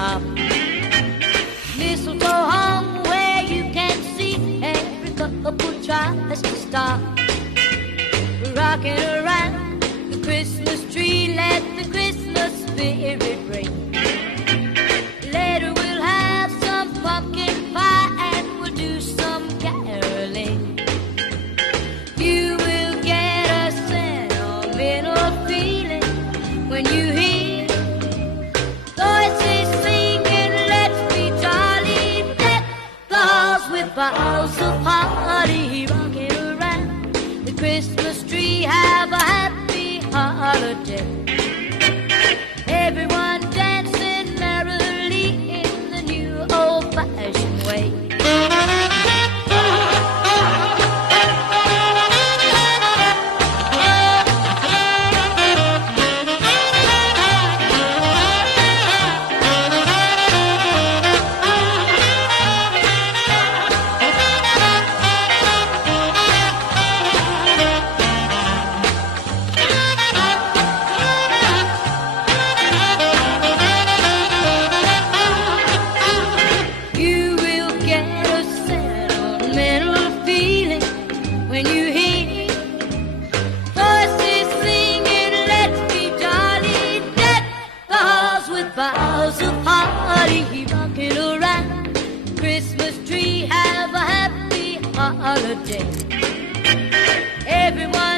top. Mistletoe hung where you can see every couple tries to stop. Rocking around the Christmas tree, let the Christmas spirit ring. Later we'll have some pumpkin pie and we'll do some caroling. You will get a sentimental feeling when you hear voices singing, let's be jolly, deck the halls with boughs of holly. Rocking around the Christmas tree, have a happy holiday. Everyone dancing merrily in the new old-fashioned way. When you hear voices singing, let's be jolly, deck the halls with boughs of holly. Rocking around the Christmas tree, have a happy holiday. Everyone